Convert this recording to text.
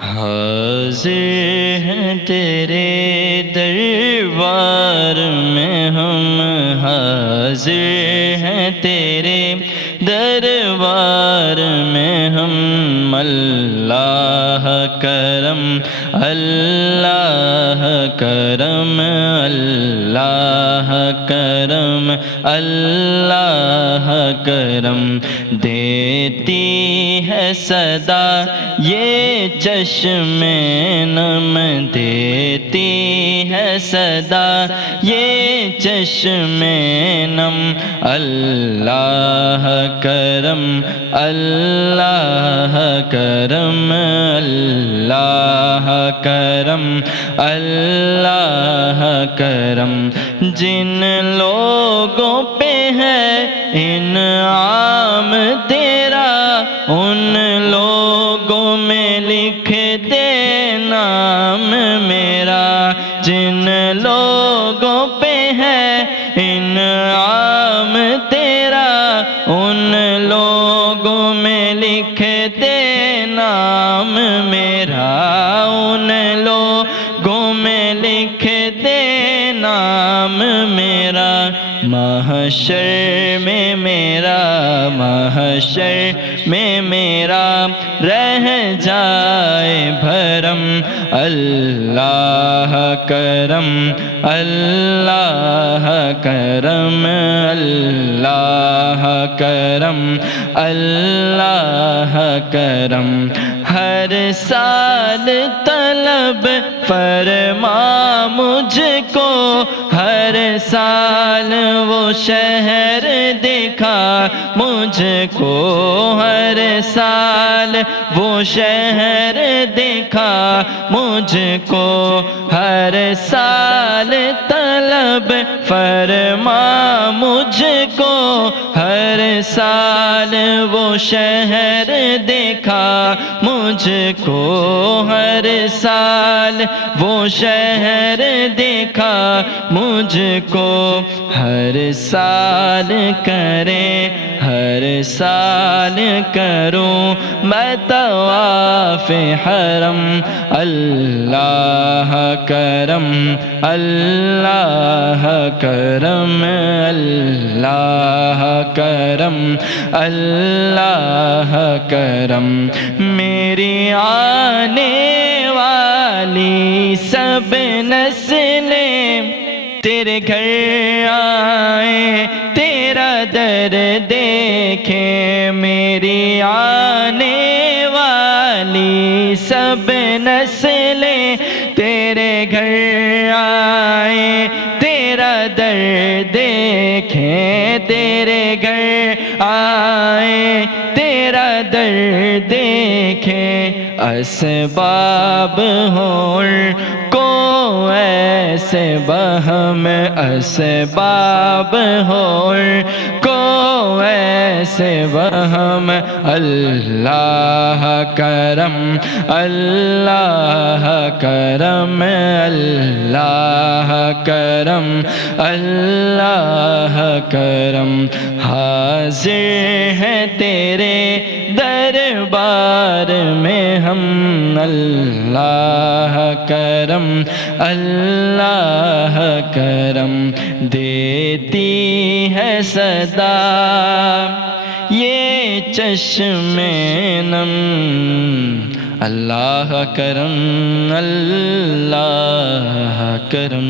حاضر ہیں تیرے دربار میں ہم، حاضر ہیں تیرے دربار میں ہم، اللہ کرم اللہ کرم اللہ کرم اللہ کرم، دیتی ہے صدا یہ چشم نم، دیتی ہے صدا یہ چشم نم، اللہ کرم اللہ کرم اللہ کرم اللہ کرم، جن لوگوں پہ ہے انعام تیرا ان لوگوں میں لکھ دے نام میرا، جن لوگوں پہ ہے انعام تیرا ان لوگوں میں لکھ دے نام میرا، ان لوگوں میں لکھ دے نام میرا، محشر میں میرا محشر میں میرا رہ جائے بھرم، اللہ کرم اللہ کرم اللہ کرم اللہ کرم، ہر سال طلب فرما مجھ کو، ہر سال وہ شہر دکھا مجھ کو، ہر سال وہ شہر دکھا مجھ کو، ہر سال طلب فرما مجھ کو، ہر سال وہ شہر دکھا مجھ کو، ہر سال وہ شہر دکھا مجھ کو، ہر سال کرے ہر سال کروں میں طواف حرم، اللہ کرم اللہ کرم اللہ کرم اللہ کرم، میری آنے والی سب نسلیں تیرے گھر آئیں تیرا در دیکھیں، میری آنے والی سب نسلیں تیرے گھر آئیں تیرا در دیکھیں، تیرے گھر آئیں تیرا در دیکھیں، اسباب ہوں کو ایسے بہم، اسباب ہوں کو ایسے بہم، اللہ کرم اللہ کرم اللہ کرم اللہ کرم، حاضر ہیں تیرے دربار میں ہم، اللہ کرم اللہ کرم، دیتی ہے صدا یہ چشم نم، اللہ کرم اللہ کرم۔